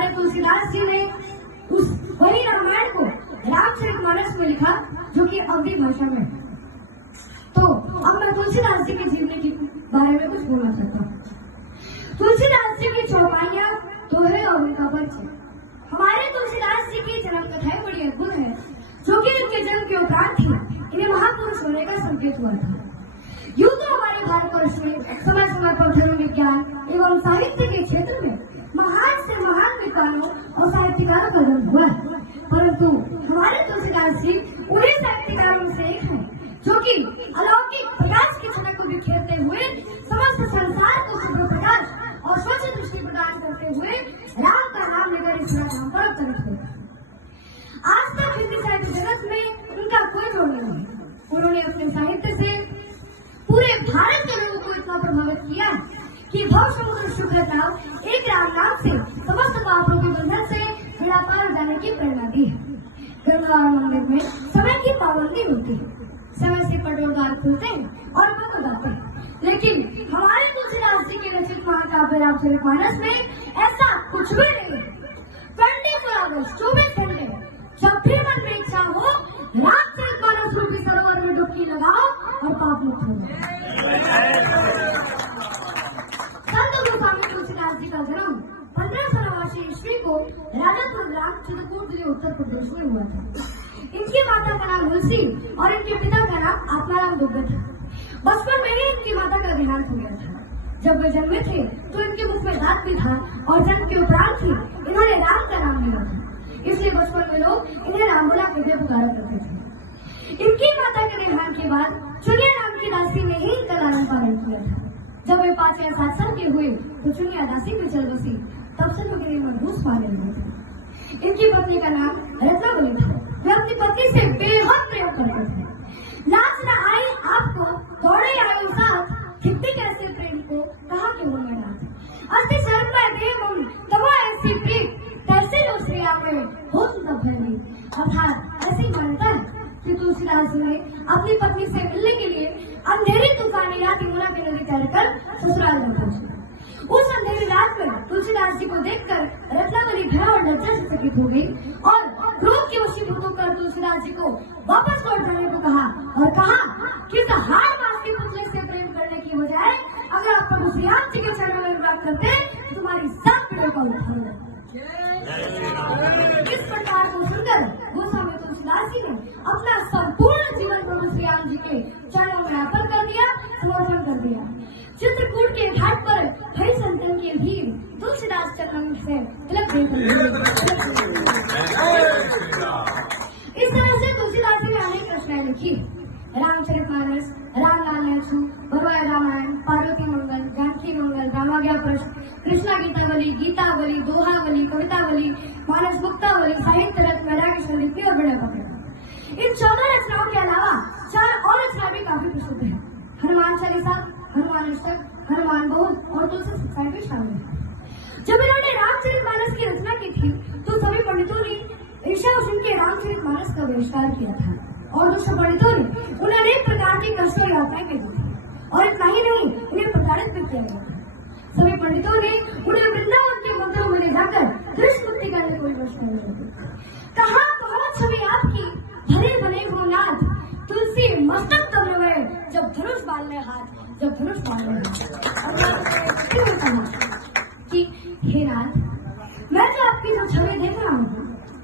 हमारे तुलसीदास जी ने उस वही रामायण को रामचरितमानस में लिखा, जो कि अवधी भाषा में। तो अब मैं तुलसीदास जी के जीवनी के बारे में कुछ बोलना चाहता हूँ। तुलसीदास जी की चौपाइयां दोहे और उनका परिचय। हमारे तुलसीदास जी की जन्म कथाएं बड़ी अद्भुत है, जो कि इनके जन्म के उपरांत ही इन्हें महापुरुष होने का संकेत हुआ था। यूं तो हमारे भारतवर्ष में समय समय पर धर्म विज्ञान एवं साहित्य के क्षेत्र में महान से महान विद्वानों और साहित्यकारों का जन्म हुआ है, परंतु हमारे तुलसीदास जी उन्हीं साहित्यकारों में से एक हैं, जो कि अलौकिक प्रकाश की छटा को बिखेरते हुए समस्त संसार को शुभ्र प्रकाश और स्वच्छ दृष्टि प्रदान करते हुए राम का नाम लेकर इस राम पर अवतरित हुए। आज तक हिंदी साहित्य जगत में उनका कोई जोड़ नहीं है। उन्होंने अपने साहित्य से पूरे भारत के लोगों को इतना प्रभावित किया कि भव समुद्र शुभ्र नाव एक राम नाम से समस्त पापों के बंधन से बेड़ा पार जाने की प्रेरणा दी है। गंगा मंदिर में समय की पाबंदी होती है, समय से पटोल द्वार खुलते हैं और बंद हो जाते हैं, लेकिन हमारे तुलसीदास जी के रचित महाकाव्य रामचरितमानस में ऐसा कुछ भी नहीं है। 24 आवर्स 24 घंटे जब भी मन में इच्छा हो, रामचरितमानस रूपी सरोवर में डुबकी लगाओ और पाप मुक्त हो जाओ। संत गोस्वामी तुलसीदास जी का जन्म 1588 ईस्वी को राजापुर ग्राम चित्रकूट जिले उत्तर प्रदेश में हुआ था। इनकी माता का नाम तुलसी और इनके पिता का नाम आत्माराम दुग्गल था। बचपन में ही इनकी माता का देहांत हो गया था। जब वे जन्मे थे तो इनके मुख में दांत भी था और जन्म के उपरांत ही इन्होंने राम का नाम लिया था, इसलिए बचपन में लोग इन्हें राम बोला करके पुकारा करते थे। इनकी माता के देहांत के बाद चुनिया नाम की दासी ने ही इनका लालन पालन किया था। जब वे 5 या 7 साल के हुए तो चुनिया दासी में चल बसी, तब से लोग इन्हें मनहूस पाने लगे थे। इनकी पत्नी का नाम रत्नावली था। वे अपनी पत्नी से बेहद प्रेम करते थे। लाज न आई आपको दौड़े आयो साथ, खिट्टी कैसे प्रेम को कहा के हो लड़ा। अस्थि शर्म में देव तवा ऐसी प्रीत कैसे लो श्री राम में हो तब भरवी। अर्थात ऐसी मान्यता है कि तुलसीदास जी ने अपनी पत्नी से मिलने के लिए अंधेरी तूफानी रात यमुना के नदी तैरकर ससुराल में पहुंचे। उस अंधेरी रात में तुलसीदास जी को देखकर रत्नावली भय और लज्जा से चकित हो गई और क्रोध के वशीभूत होकर तुलसीदास जी को वापस लौट जाने को कहा और कहा कि इस हार मास के पुतले से प्रेम करने की बजाय अगर आप प्रभु श्री राम जी के चरणों में विवाह करते तो तुम्हारी सब पीड़ों का उद्धार होगा। इस प्रकार को सुनकर गोस्वामी तुलसीदास जी ने अपना संपूर्ण जीवन प्रभु श्री राम जी के चरणों में अर्पण कर दिया, समर्पण कर दिया। चित्रकूट के घाट पर भई संतन की भीड़ तुलसीदास चरण से तिलक देकर इस तरह से तुलसीदास जी ने अनेक रचनाएं लिखी। रामचरितमानस, रामलाल नेछु, भरवाय रामायण, पार्वती मंगल, जानकी मंगल, रामाज्ञा प्रश्न, कृष्णा गीतावली, गीतावली, दोहावली, कवितावली, मानस मुक्तावली, साहित्य रत्न, वैराग्य संलिपि और बड़ा पकड़ा। इन 14 रचनाओं के अलावा 4 और रचनाएं भी काफी प्रसिद्ध है। हनुमान चालीसा, हनुमान अष्टक, हनुमान बहुल और तुलसी सत्साई भी शामिल है। जब इन्होंने रामचरितमानस की रचना की थी तो सभी पंडितों ने ईर्ष्या के रामचरितमानस का बहिष्कार किया था और दुष्ट पंडितों ने उन्हें अनेक प्रकार की कष्ट और यातनाएं की थी और इतना ही नहीं उन्हें प्रताड़ित भी किया गया था। सभी पंडितों ने उन्हें वृंदावन के मंदिरों में ले जाकर दृष्ट मुक्ति करने को विवश करने लगे। कहाँ पहुंच छवि आपकी भरे बने हो नाथ, तुलसी मस्तक तब रवे जब धनुष बाल में हाथ, जब धनुष बाल में हाथ। कि हे नाथ, मैं तो आपकी जो छवि देख रहा हूँ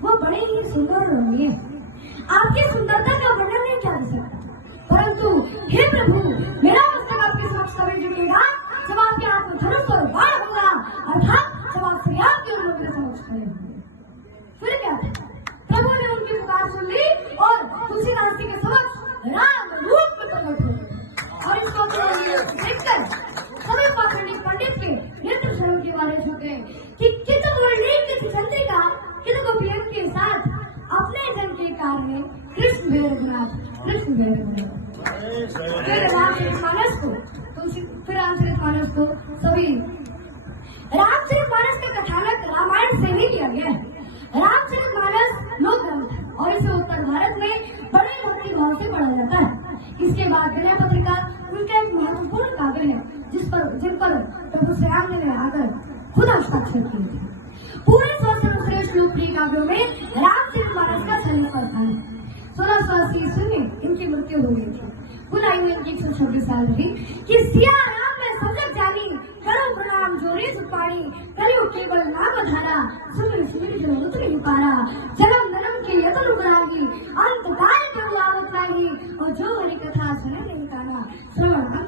वो बड़े ही सुंदर और रमणीय है। आपकी सुंदरता का वर्णन नहीं किया जा सकता, परंतु हे प्रभु, मेरा मस्तक आपके समक्ष तभी झुकेगा जब आपके हाथ में धनुष और बाण होगा, अर्थात जब आप श्री राम के उनके समक्ष खड़े होंगे। फिर क्या था? प्रभु ने उनकी पुकार सुन ली और तुलसीदास जी के समक्ष राम रूप में प्रकट हो गए और इसको देखकर सभी पाखंडी पंडित के नेत्र शर्म के वाले झुके कि कित मुरली कित चंद्रिका कित गोपियों के साथ अपने जन के कार्य कृष्ण भैरवनाथ, कृष्ण भैरवनाथ। फिर रामचरितमानस को सभी रामचरितमानस का कथानक रामायण से ही लिया गया है। रामचरितमानस लोक ग्रंथ है और इसे उत्तर भारत में बड़े भक्ति भाव से पढ़ा जाता है। इसके बाद विनय पत्रिका उनका एक महत्वपूर्ण काव्य है जिन पर प्रभु श्री राम ने आकर खुद हस्ताक्षर किए थे। पूरे मृत्यु हो गई थी। पुनः आयु इनकी 126 साल हुई कि सिया राम में सब जग जानी, करो प्रणाम जोरे सुपारी, कलियो केवल नाम धारा, सुमिर सुमिर जो उतरी पारा, जन्म जन्म के यतन उपरागी, अंत काल प्रभु आवत लागी, और जो हरि कथा सुने नहीं काना, श्रवण